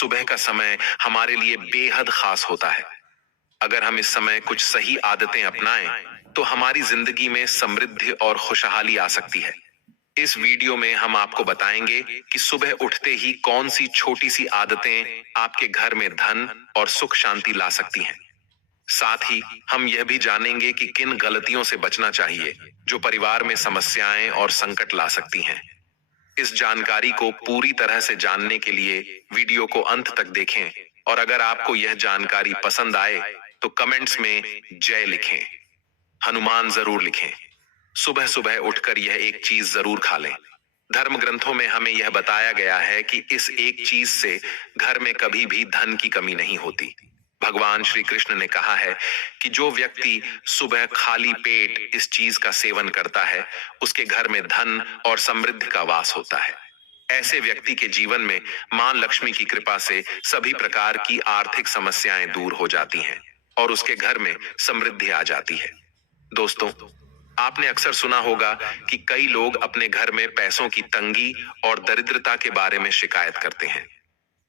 सुबह का समय हमारे लिए बेहद खास होता है। अगर हम इस समय कुछ सही आदतें अपनाएं, तो हमारी जिंदगी में समृद्धि और खुशहाली आ सकती है। इस वीडियो में हम आपको बताएंगे कि सुबह उठते ही कौन सी छोटी सी आदतें आपके घर में धन और सुख शांति ला सकती हैं। साथ ही हम यह भी जानेंगे कि किन गलतियों से बचना चाहिए जो परिवार में समस्याएं और संकट ला सकती हैं। इस जानकारी को पूरी तरह से जानने के लिए वीडियो को अंत तक देखें, और अगर आपको यह जानकारी पसंद आए तो कमेंट्स में जय लिखें, हनुमान जरूर लिखें। सुबह सुबह उठकर यह एक चीज जरूर खा लें। धर्म ग्रंथों में हमें यह बताया गया है कि इस एक चीज से घर में कभी भी धन की कमी नहीं होती। भगवान श्री कृष्ण ने कहा है कि जो व्यक्ति सुबह खाली पेट इस चीज का सेवन करता है, उसके घर में धन और समृद्धि का वास होता है। ऐसे व्यक्ति के जीवन में मां लक्ष्मी की कृपा से सभी प्रकार की आर्थिक समस्याएं दूर हो जाती हैं और उसके घर में समृद्धि आ जाती है। दोस्तों, आपने अक्सर सुना होगा कि कई लोग अपने घर में पैसों की तंगी और दरिद्रता के बारे में शिकायत करते हैं।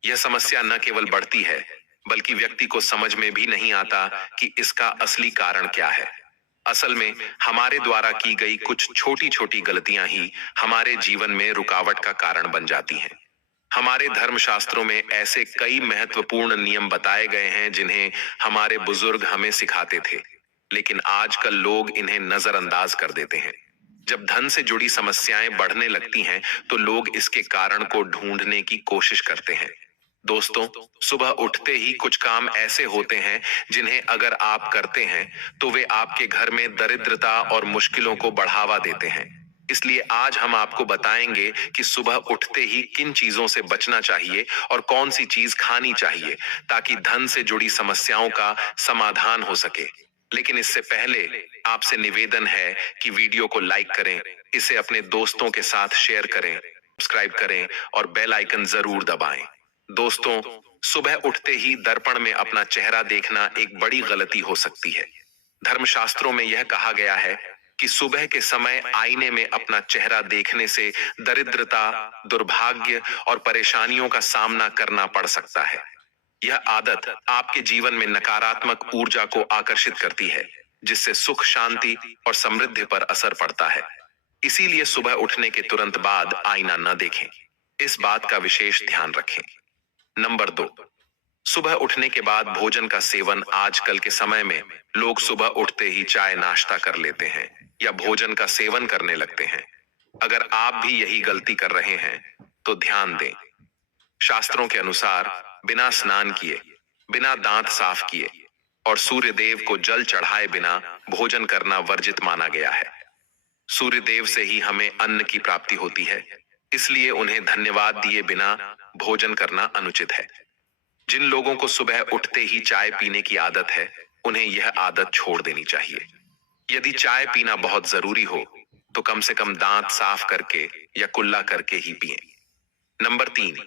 यह समस्या न केवल बढ़ती है, बल्कि व्यक्ति को समझ में भी नहीं आता कि इसका असली कारण क्या है। असल में हमारे द्वारा की गई कुछ छोटी छोटी गलतियां ही हमारे जीवन में रुकावट का कारण बन जाती हैं। हमारे धर्मशास्त्रों में ऐसे कई महत्वपूर्ण नियम बताए गए हैं जिन्हें हमारे बुजुर्ग हमें सिखाते थे, लेकिन आजकल लोग इन्हें नजरअंदाज कर देते हैं। जब धन से जुड़ी समस्याएं बढ़ने लगती हैं, तो लोग इसके कारण को ढूंढने की कोशिश करते हैं। दोस्तों, सुबह उठते ही कुछ काम ऐसे होते हैं जिन्हें अगर आप करते हैं तो वे आपके घर में दरिद्रता और मुश्किलों को बढ़ावा देते हैं। इसलिए आज हम आपको बताएंगे कि सुबह उठते ही किन चीजों से बचना चाहिए और कौन सी चीज खानी चाहिए, ताकि धन से जुड़ी समस्याओं का समाधान हो सके। लेकिन इससे पहले आपसे निवेदन है कि वीडियो को लाइक करें, इसे अपने दोस्तों के साथ शेयर करें, सब्सक्राइब करें और बेल आइकन जरूर दबाएं। दोस्तों, सुबह उठते ही दर्पण में अपना चेहरा देखना एक बड़ी गलती हो सकती है। धर्मशास्त्रों में यह कहा गया है कि सुबह के समय आईने में अपना चेहरा देखने से दरिद्रता, दुर्भाग्य और परेशानियों का सामना करना पड़ सकता है। यह आदत आपके जीवन में नकारात्मक ऊर्जा को आकर्षित करती है, जिससे सुख, शांति और समृद्धि पर असर पड़ता है। इसीलिए सुबह उठने के तुरंत बाद आईना न देखें। इस बात का विशेष ध्यान रखें। नंबर 2, सुबह उठने के बाद भोजन का सेवन। आजकल के समय में लोग सुबह उठते ही चाय नाश्ता कर लेते हैं या भोजन का सेवन करने लगते हैं। अगर आप भी यही गलती कर रहे हैं तो ध्यान दें। शास्त्रों के अनुसार बिना स्नान किए, बिना दांत साफ किए और सूर्य देव को जल चढ़ाए बिना भोजन करना वर्जित माना गया है। सूर्य देव से ही हमें अन्न की प्राप्ति होती है, इसलिए उन्हें धन्यवाद दिए बिना भोजन करना अनुचित है। जिन लोगों को सुबह उठते ही चाय पीने की आदत है, उन्हें यह आदत छोड़ देनी चाहिए। यदि चाय पीना बहुत जरूरी हो तो कम से कम दांत साफ करके या कुल्ला करके ही पिएं। नंबर 3,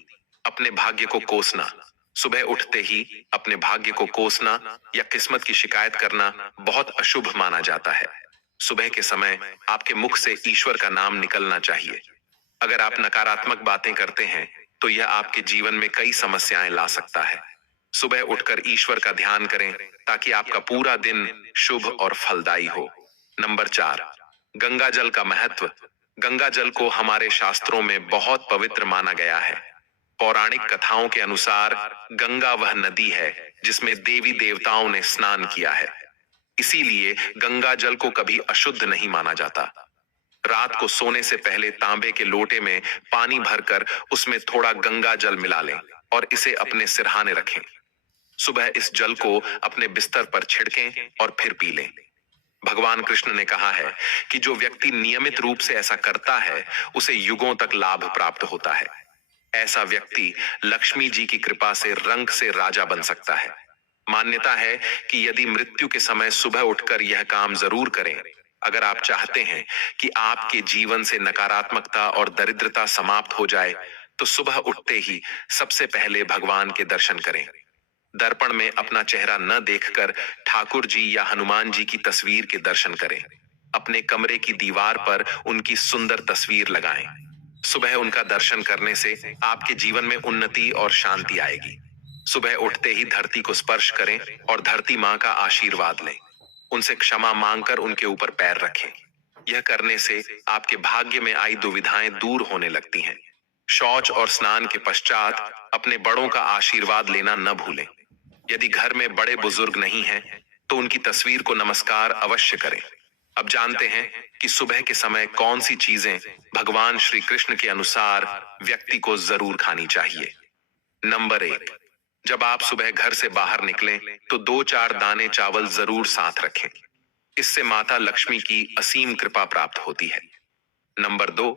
अपने भाग्य को कोसना। सुबह उठते ही अपने भाग्य को कोसना या किस्मत की शिकायत करना बहुत अशुभ माना जाता है। सुबह के समय आपके मुख से ईश्वर का नाम निकलना चाहिए। अगर आप नकारात्मक बातें करते हैं तो यह आपके जीवन में कई समस्याएं ला सकता है। सुबह उठकर ईश्वर का ध्यान करें ताकि आपका पूरा दिन शुभ और फलदायी हो। नंबर 4, गंगा जल का महत्व। गंगा जल को हमारे शास्त्रों में बहुत पवित्र माना गया है। पौराणिक कथाओं के अनुसार गंगा वह नदी है जिसमें देवी देवताओं ने स्नान किया है। इसीलिए गंगा जल को कभी अशुद्ध नहीं माना जाता। रात को सोने से पहले तांबे के लोटे में पानी भरकर उसमें थोड़ा गंगा जल मिला लें और इसे अपने सिरहाने रखें। सुबह इस जल को अपने बिस्तर पर छिड़कें और फिर पी लें। भगवान कृष्ण ने कहा है कि जो व्यक्ति नियमित रूप से ऐसा करता है, उसे युगों तक लाभ प्राप्त होता है। ऐसा व्यक्ति लक्ष्मी जी की कृपा से रंक से राजा बन सकता है। मान्यता है कि यदि मृत्यु के समय सुबह उठकर यह काम जरूर करें। अगर आप चाहते हैं कि आपके जीवन से नकारात्मकता और दरिद्रता समाप्त हो जाए, तो सुबह उठते ही सबसे पहले भगवान के दर्शन करें। दर्पण में अपना चेहरा न देखकर ठाकुर जी या हनुमान जी की तस्वीर के दर्शन करें। अपने कमरे की दीवार पर उनकी सुंदर तस्वीर लगाएं। सुबह उनका दर्शन करने से आपके जीवन में उन्नति और शांति आएगी। सुबह उठते ही धरती को स्पर्श करें और धरती माँ का आशीर्वाद लें। उनसे क्षमा मांगकर उनके ऊपर पैर रखें। यह करने से आपके भाग्य में आई दुविधाएं दूर होने लगती हैं। शौच और स्नान के पश्चात अपने बड़ों का आशीर्वाद लेना न भूलें। यदि घर में बड़े बुजुर्ग नहीं हैं, तो उनकी तस्वीर को नमस्कार अवश्य करें। अब जानते हैं कि सुबह के समय कौन सी चीजें भगवान श्री कृष्ण के अनुसार व्यक्ति को जरूर खानी चाहिए। नंबर 1, जब आप सुबह घर से बाहर निकलें तो 2-4 दाने चावल जरूर साथ रखें। इससे माता लक्ष्मी की असीम कृपा प्राप्त होती है। नंबर 2,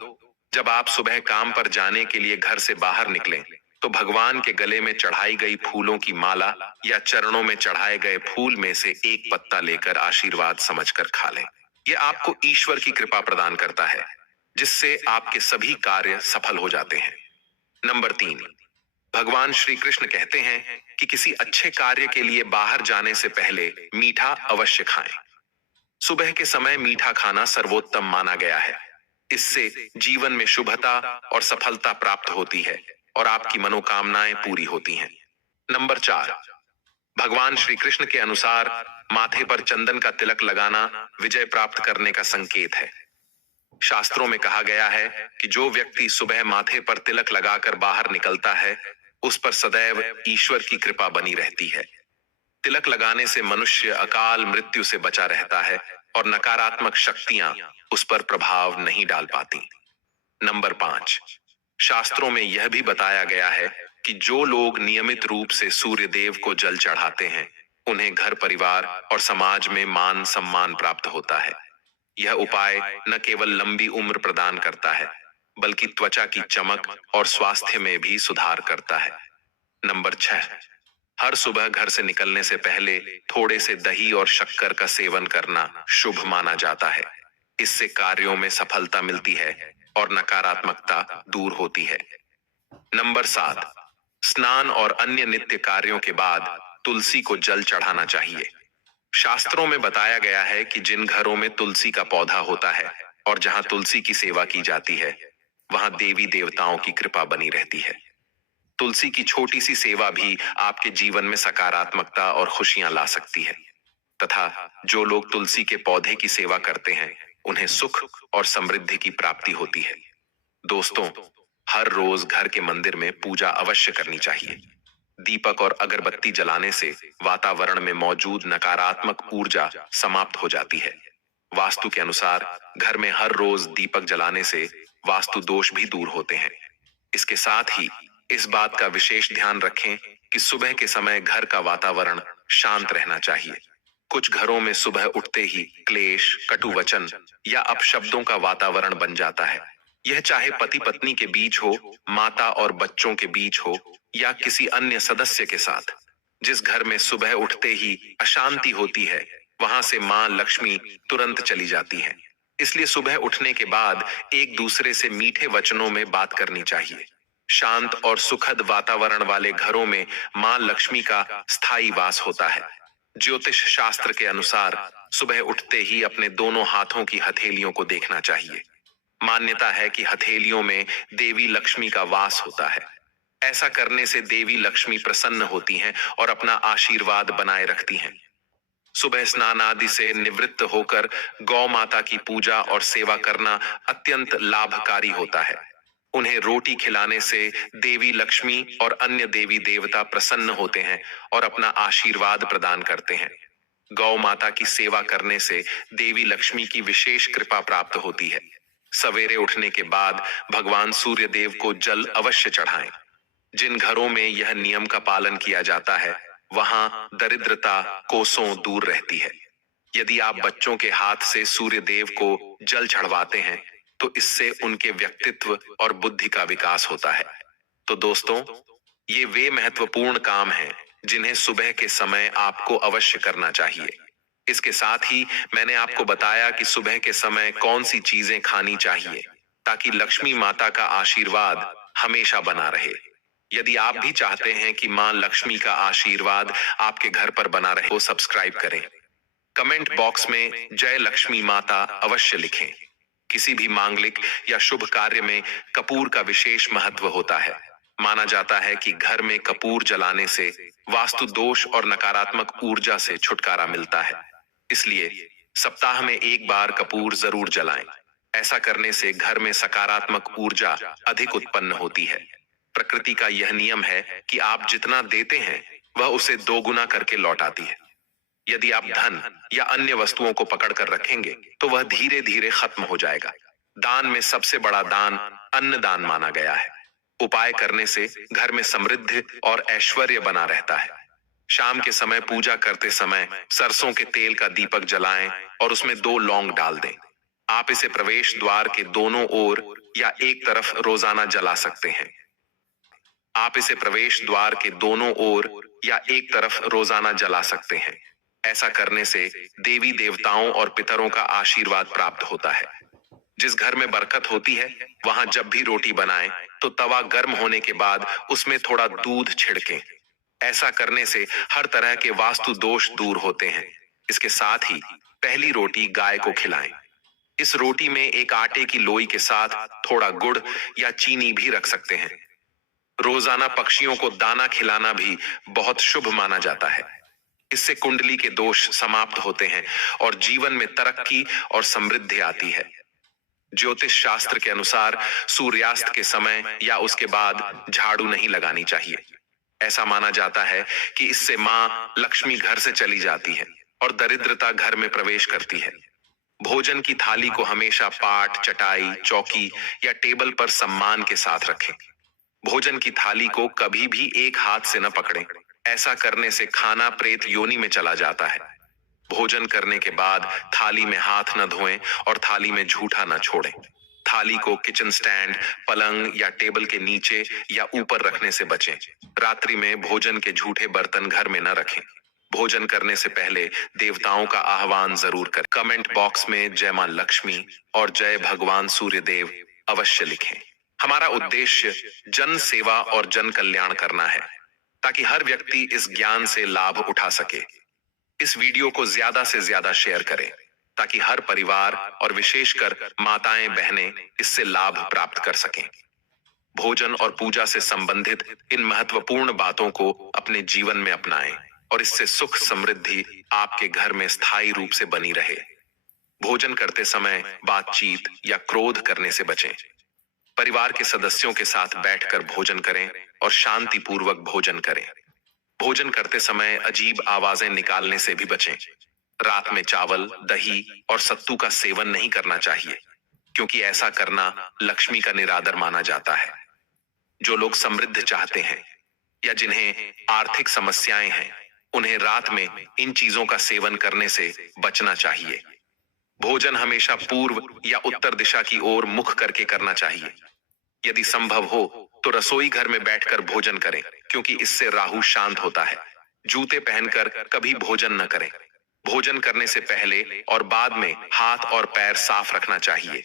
जब आप सुबह काम पर जाने के लिए घर से बाहर निकलें तो भगवान के गले में चढ़ाई गई फूलों की माला या चरणों में चढ़ाए गए फूल में से एक पत्ता लेकर आशीर्वाद समझकर खा लें। यह आपको ईश्वर की कृपा प्रदान करता है, जिससे आपके सभी कार्य सफल हो जाते हैं। नंबर 3, भगवान श्री कृष्ण कहते हैं कि किसी अच्छे कार्य के लिए बाहर जाने से पहले मीठा अवश्य खाएं। सुबह के समय मीठा खाना सर्वोत्तम माना गया है। इससे जीवन में शुभता और सफलता प्राप्त होती है और आपकी मनोकामनाएं पूरी होती हैं। नंबर 4, भगवान श्री कृष्ण के अनुसार माथे पर चंदन का तिलक लगाना विजय प्राप्त करने का संकेत है। शास्त्रों में कहा गया है कि जो व्यक्ति सुबह माथे पर तिलक लगाकर बाहर निकलता है, उस पर सदैव ईश्वर की कृपा बनी रहती है। तिलक लगाने से मनुष्य अकाल मृत्यु से बचा रहता है और नकारात्मक शक्तियां उस पर प्रभाव नहीं डाल पाती। नंबर 5, शास्त्रों में यह भी बताया गया है कि जो लोग नियमित रूप से सूर्य देव को जल चढ़ाते हैं, उन्हें घर परिवार और समाज में मान सम्मान प्राप्त होता है। यह उपाय न केवल लंबी उम्र प्रदान करता है, बल्कि त्वचा की चमक और स्वास्थ्य में भी सुधार करता है। नंबर 6, हर सुबह घर से निकलने से पहले थोड़े से दही और शक्कर का सेवन करना शुभ माना जाता है। इससे कार्यों में सफलता मिलती है और नकारात्मकता दूर होती है। नंबर 7, स्नान और अन्य नित्य कार्यों के बाद तुलसी को जल चढ़ाना चाहिए। शास्त्रों में बताया गया है कि जिन घरों में तुलसी का पौधा होता है और जहां तुलसी की सेवा की जाती है, वहां देवी देवताओं की कृपा बनी रहती है। तुलसी की छोटी सी सेवा भी आपके जीवन में सकारात्मकता और खुशियां ला सकती है। तथा जो लोग तुलसी के पौधे की सेवा करते हैं, उन्हें सुख और समृद्धि की प्राप्ति होती है। दोस्तों, हर रोज घर के मंदिर में पूजा अवश्य करनी चाहिए। दीपक और अगरबत्ती जलाने से वातावरण में मौजूद नकारात्मक ऊर्जा समाप्त हो जाती है। वास्तु के अनुसार घर में हर रोज दीपक जलाने से वास्तु दोष भी दूर होते हैं। इसके साथ ही इस बात का विशेष ध्यान रखें कि सुबह के समय घर का वातावरण शांत रहना चाहिए। कुछ घरों में सुबह उठते ही क्लेश, कटु वचन या अपशब्दों का वातावरण बन जाता है। यह चाहे पति पत्नी के बीच हो, माता और बच्चों के बीच हो या किसी अन्य सदस्य के साथ। जिस घर में सुबह उठते ही अशांति होती है, वहां से मां लक्ष्मी तुरंत चली जाती है। इसलिए सुबह उठने के बाद एक दूसरे से मीठे वचनों में बात करनी चाहिए। शांत और सुखद वातावरण वाले घरों में मां लक्ष्मी का स्थायी वास होता है। ज्योतिष शास्त्र के अनुसार सुबह उठते ही अपने दोनों हाथों की हथेलियों को देखना चाहिए। मान्यता है कि हथेलियों में देवी लक्ष्मी का वास होता है। ऐसा करने से देवी लक्ष्मी प्रसन्न होती हैं और अपना आशीर्वाद बनाए रखती हैं। सुबह स्नान आदि से निवृत्त होकर गौ माता की पूजा और सेवा करना अत्यंत लाभकारी होता है। उन्हें रोटी खिलाने से देवी लक्ष्मी और अन्य देवी देवता प्रसन्न होते हैं और अपना आशीर्वाद प्रदान करते हैं। गौ माता की सेवा करने से देवी लक्ष्मी की विशेष कृपा प्राप्त होती है। सवेरे उठने के बाद भगवान सूर्य देव को जल अवश्य चढ़ाएं। जिन घरों में यह नियम का पालन किया जाता है, वहां दरिद्रता कोसों दूर रहती है। यदि आप बच्चों के हाथ से सूर्य देव को जल चढ़वाते हैं, तो इससे उनके व्यक्तित्व और बुद्धि का विकास होता है। तो दोस्तों, ये वे महत्वपूर्ण काम हैं जिन्हें सुबह के समय आपको अवश्य करना चाहिए। इसके साथ ही मैंने आपको बताया कि सुबह के समय कौन सी चीजें खानी चाहिए ताकि लक्ष्मी माता का आशीर्वाद हमेशा बना रहे। यदि आप भी चाहते हैं कि मां लक्ष्मी का आशीर्वाद आपके घर पर बना रहे, तो सब्सक्राइब करें। कमेंट बॉक्स में जय लक्ष्मी माता अवश्य लिखें। किसी भी मांगलिक या शुभ कार्य में कपूर का विशेष महत्व होता है। माना जाता है कि घर में कपूर जलाने से वास्तु दोष और नकारात्मक ऊर्जा से छुटकारा मिलता है। इसलिए सप्ताह में एक बार कपूर जरूर जलाएं। ऐसा करने से घर में सकारात्मक ऊर्जा अधिक उत्पन्न होती है। प्रकृति का यह नियम है कि आप जितना देते हैं वह उसे दोगुना करके लौट आती है। यदि आप धन या अन्य वस्तुओं को पकड़ कर रखेंगे तो वह धीरे धीरे खत्म हो जाएगा। दान में सबसे बड़ा दान अन्न दान माना गया है। उपाय करने से घर में समृद्धि और ऐश्वर्य बना रहता है। शाम के समय पूजा करते समय सरसों के तेल का दीपक जलाएं और उसमें 2 लौंग डाल दें। आप इसे प्रवेश द्वार के दोनों ओर या एक तरफ रोजाना जला सकते हैं। आप इसे प्रवेश द्वार के दोनों ओर या एक तरफ रोजाना जला सकते हैं। ऐसा करने से देवी देवताओं और पितरों का आशीर्वाद प्राप्त होता है। जिस घर में बरकत होती है वहां जब भी रोटी बनाएं तो तवा गर्म होने के बाद उसमें थोड़ा दूध छिड़कें। ऐसा करने से हर तरह के वास्तु दोष दूर होते हैं। इसके साथ ही पहली रोटी गाय को खिलाएं। इस रोटी में एक आटे की लोई के साथ थोड़ा गुड़ या चीनी भी रख सकते हैं। रोजाना पक्षियों को दाना खिलाना भी बहुत शुभ माना जाता है। इससे कुंडली के दोष समाप्त होते हैं और जीवन में तरक्की और समृद्धि आती है। ज्योतिष शास्त्र के अनुसार सूर्यास्त के समय या उसके बाद झाड़ू नहीं लगानी चाहिए। ऐसा माना जाता है कि इससे मां लक्ष्मी घर से चली जाती है और दरिद्रता घर में प्रवेश करती है। भोजन की थाली को हमेशा पाट, चटाई, चौकी या टेबल पर सम्मान के साथ रखें। भोजन की थाली को कभी भी एक हाथ से न पकड़ें। ऐसा करने से खाना प्रेत योनि में चला जाता है। भोजन करने के बाद थाली में हाथ न धोएं और थाली में झूठा न छोड़ें। थाली को किचन स्टैंड, पलंग या टेबल के नीचे या ऊपर रखने से बचें। रात्रि में भोजन के झूठे बर्तन घर में न रखें। भोजन करने से पहले देवताओं का आह्वान जरूर करें। कमेंट बॉक्स में जय मां लक्ष्मी और जय भगवान सूर्यदेव अवश्य लिखें। हमारा उद्देश्य जन सेवा और जन कल्याण करना है ताकि हर व्यक्ति इस ज्ञान से लाभ उठा सके। इस वीडियो को ज्यादा से ज्यादा शेयर करें ताकि हर परिवार और विशेषकर माताएं बहनें इससे लाभ प्राप्त कर सकें। भोजन और पूजा से संबंधित इन महत्वपूर्ण बातों को अपने जीवन में अपनाएं और इससे सुख समृद्धि आपके घर में स्थायी रूप से बनी रहे। भोजन करते समय बातचीत या क्रोध करने से बचें। परिवार के सदस्यों के साथ बैठकर भोजन करें और शांतिपूर्वक भोजन करें। भोजन करते समय अजीब आवाजें निकालने से भी बचें। रात में चावल, दही और सत्तू का सेवन नहीं करना चाहिए क्योंकि ऐसा करना लक्ष्मी का निरादर माना जाता है। जो लोग समृद्ध चाहते हैं या जिन्हें आर्थिक समस्याएं हैं उन्हें रात में इन चीजों का सेवन करने से बचना चाहिए। भोजन हमेशा पूर्व या उत्तर दिशा की ओर मुख करके करना चाहिए। यदि संभव हो तो रसोई घर में बैठकर भोजन करें क्योंकि इससे राहु शांत होता है। जूते पहनकर कभी भोजन न करें। भोजन करने से पहले और बाद में हाथ और पैर साफ रखना चाहिए।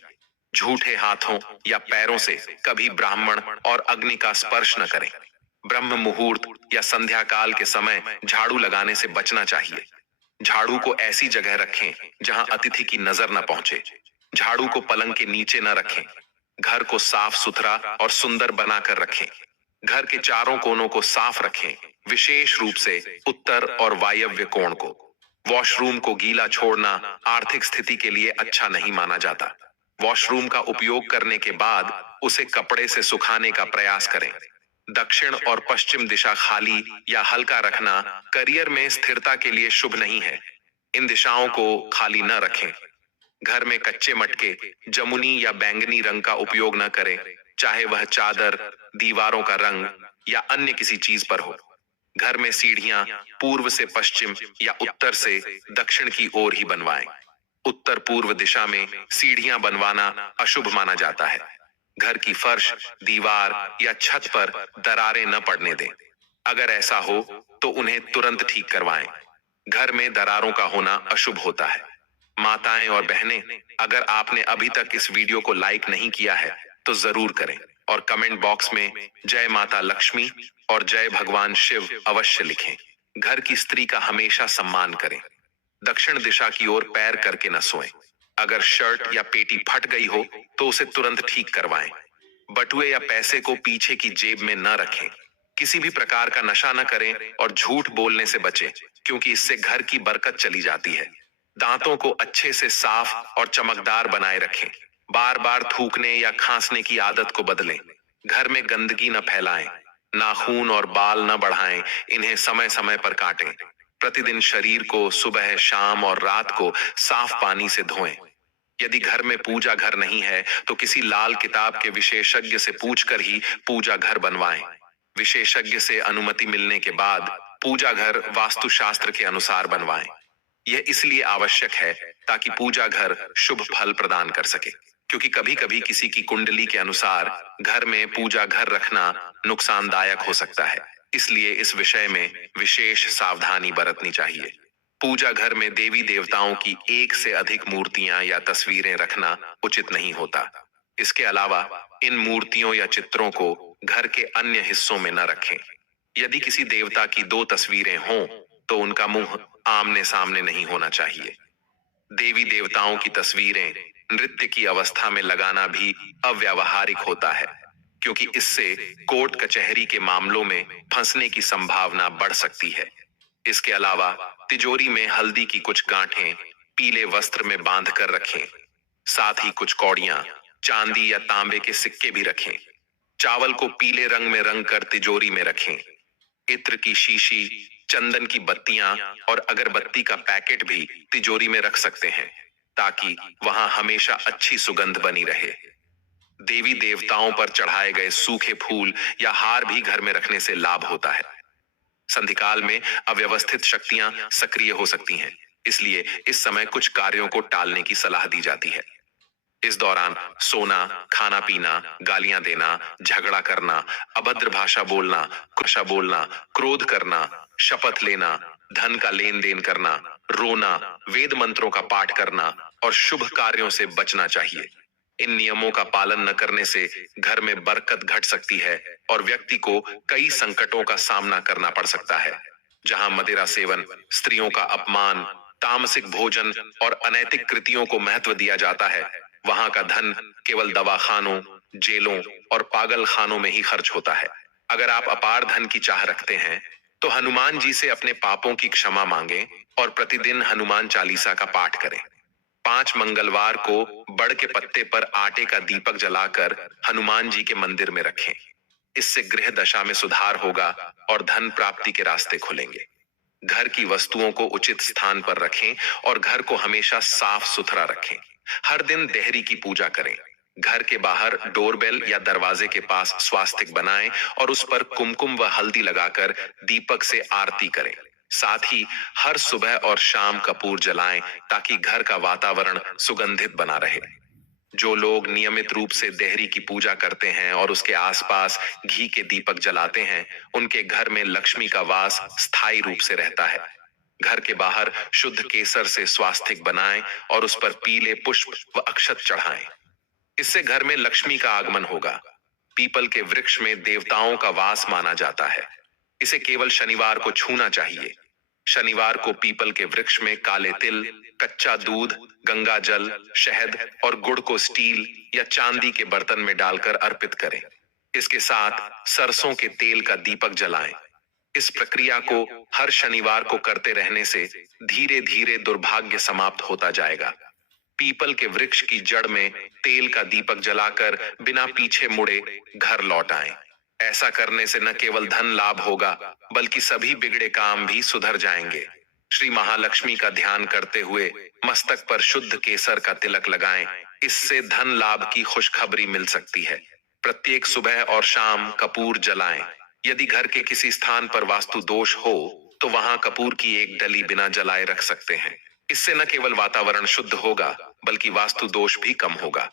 झूठे हाथों या पैरों से कभी ब्राह्मण और अग्नि का स्पर्श न करें। ब्रह्म मुहूर्त या संध्या काल के समय झाड़ू लगाने से बचना चाहिए। झाड़ू को ऐसी जगह रखें जहां अतिथि की नजर न पहुंचे। झाड़ू को पलंग के नीचे न रखें। घर को साफ सुथरा और सुंदर बनाकर रखें। घर के चारों कोनों को साफ रखें, विशेष रूप से उत्तर और वायव्य कोण को। वॉशरूम को गीला छोड़ना आर्थिक स्थिति के लिए अच्छा नहीं माना जाता। वॉशरूम का उपयोग करने के बाद उसे कपड़े से सुखाने का प्रयास करें। दक्षिण और पश्चिम दिशा खाली या हल्का रखना करियर में स्थिरता के लिए शुभ नहीं है। इन दिशाओं को खाली न रखें। घर में कच्चे मटके, जमुनी या बैंगनी रंग का उपयोग न करें, चाहे वह चादर, दीवारों का रंग या अन्य किसी चीज पर हो। घर में सीढ़ियां पूर्व से पश्चिम या उत्तर से दक्षिण की ओर ही बनवाएं। उत्तर पूर्व दिशा में सीढ़ियां बनवाना अशुभ माना जाता है। घर की फर्श, दीवार या छत पर दरारें न पड़ने दें। अगर ऐसा हो तो उन्हें तुरंत ठीक करवाएं। घर में दरारों का होना अशुभ होता है। माताएं और बहनें, अगर आपने अभी तक इस वीडियो को लाइक नहीं किया है तो जरूर करें और कमेंट बॉक्स में जय माता लक्ष्मी और जय भगवान शिव अवश्य लिखें। घर की स्त्री का हमेशा सम्मान करें। दक्षिण दिशा की ओर पैर करके न सोएं। अगर शर्ट या पेटी फट गई हो तो उसे तुरंत ठीक करवाएं। बटुए या पैसे को पीछे की जेब में न रखें। किसी भी प्रकार का नशा न करें और झूठ बोलने से बचें, क्योंकि इससे घर की बरकत चली जाती है। दांतों को अच्छे से साफ और चमकदार बनाए रखें। बार बार थूकने या खांसने की आदत को बदलें। घर में गंदगी न फैलाएं। नाखून और बाल न बढ़ाएं, इन्हें समय समय पर काटें। प्रतिदिन शरीर को सुबह, शाम और रात को साफ पानी से धोएं। यदि घर में पूजा घर नहीं है तो किसी लाल किताब के विशेषज्ञ से पूछकर ही पूजा घर बनवाएं। विशेषज्ञ से अनुमति मिलने के बाद पूजा घर वास्तुशास्त्र के अनुसार बनवाएं। यह इसलिए आवश्यक है ताकि पूजा घर शुभ फल प्रदान कर सके, क्योंकि कभी कभी किसी की कुंडली के अनुसार घर में पूजा घर रखना नुकसानदायक हो सकता है। इसलिए इस विषय में विशेष सावधानी बरतनी चाहिए। पूजा घर में देवी देवताओं की एक से अधिक मूर्तियां या तस्वीरें रखना उचित नहीं होता। इसके अलावा इन मूर्तियों या चित्रों को घर के अन्य हिस्सों में न रखें। यदि किसी देवता की 2 तस्वीरें हों तो उनका मुंह आमने सामने नहीं होना चाहिए। देवी देवताओं की तस्वीरें नृत्य की अवस्था में लगाना भी अव्यावहारिक होता है, क्योंकि इससे कोर्ट कचहरी के मामलों में फंसने की संभावना बढ़ सकती है। इसके अलावा तिजोरी में हल्दी की कुछ गांठें पीले वस्त्र में बांध कर रखें। साथ ही कुछ कौड़ियां, चांदी या तांबे के सिक्के भी रखें। चावल को पीले रंग में रंग कर तिजोरी में रखें। इत्र की शीशी, चंदन की बत्तियां और अगरबत्ती का पैकेट भी तिजोरी में रख सकते हैं, ताकि वहां हमेशा अच्छी सुगंध बनी रहे। देवी देवताओं पर चढ़ाए गए सूखे फूल या हार भी घर में रखने से लाभ होता है। संधिकाल में अव्यवस्थित शक्तियां सक्रिय हो सकती हैं, इसलिए इस समय कुछ कार्यों को टालने की सलाह दी जाती है। इस दौरान सोना, खाना पीना, गालियां देना, झगड़ा करना, अभद्र भाषा बोलना, क्रोध करना, शपथ लेना, धन का लेन देन करना, रोना, वेद मंत्रों का पाठ करना और शुभ कार्यों से बचना चाहिए। इन नियमों का पालन न करने से घर में बरकत घट सकती है और व्यक्ति को कई संकटों का सामना करना पड़ सकता है। जहां मदिरा सेवन, स्त्रियों का अपमान, तामसिक भोजन और अनैतिक कृतियों को महत्व दिया जाता है, वहां का धन केवल दवाखानों, जेलों और पागल खानों में ही खर्च होता है। अगर आप अपार धन की चाह रखते हैं तो हनुमान जी से अपने पापों की क्षमा मांगें और प्रतिदिन हनुमान चालीसा का पाठ करें। 5 मंगलवार को बड़ के पत्ते पर आटे का दीपक जलाकर हनुमान जी के मंदिर में रखें। इससे गृह दशा में सुधार होगा और धन प्राप्ति के रास्ते खुलेंगे। घर की वस्तुओं को उचित स्थान पर रखें और घर को हमेशा साफ सुथरा रखें। हर दिन देहरी की पूजा करें। घर के बाहर डोरबेल या दरवाजे के पास स्वास्तिक बनाएं और उस पर कुमकुम व हल्दी लगाकर दीपक से आरती करें। साथ ही हर सुबह और शाम कपूर जलाएं ताकि घर का वातावरण सुगंधित बना रहे। जो लोग नियमित रूप से देहरी की पूजा करते हैं और उसके आसपास घी के दीपक जलाते हैं, उनके घर में लक्ष्मी का वास स्थायी रूप से रहता है। घर के बाहर शुद्ध केसर से स्वास्तिक बनाएं और उस पर पीले पुष्प व अक्षत चढ़ाएं। इससे घर में लक्ष्मी का आगमन होगा। पीपल के वृक्ष में देवताओं का वास माना जाता है। इसे केवल शनिवार को छूना चाहिए। शनिवार को पीपल के वृक्ष में काले तिल, कच्चा दूध, गंगा जल, शहद और गुड़ को स्टील या चांदी के बर्तन में डालकर अर्पित करें। इसके साथ सरसों के तेल का दीपक जलाएं। इस प्रक्रिया को हर शनिवार को करते रहने से धीरे धीरे दुर्भाग्य समाप्त होता जाएगा। पीपल के वृक्ष की जड़ में तेल का दीपक जलाकर बिना पीछे मुड़े घर लौट आएं। ऐसा करने से न केवल धन लाभ होगा, बल्कि सभी बिगड़े काम भी सुधर जाएंगे। श्री महालक्ष्मी का ध्यान करते हुए मस्तक पर शुद्ध केसर का तिलक लगाएं। इससे धन लाभ की खुशखबरी मिल सकती है। प्रत्येक सुबह और शाम कपूर जलाएं। यदि घर के किसी स्थान पर वास्तु दोष हो तो वहां कपूर की एक डली बिना जलाए रख सकते हैं। इससे न केवल वातावरण शुद्ध होगा, बल्कि वास्तु दोष भी कम होगा।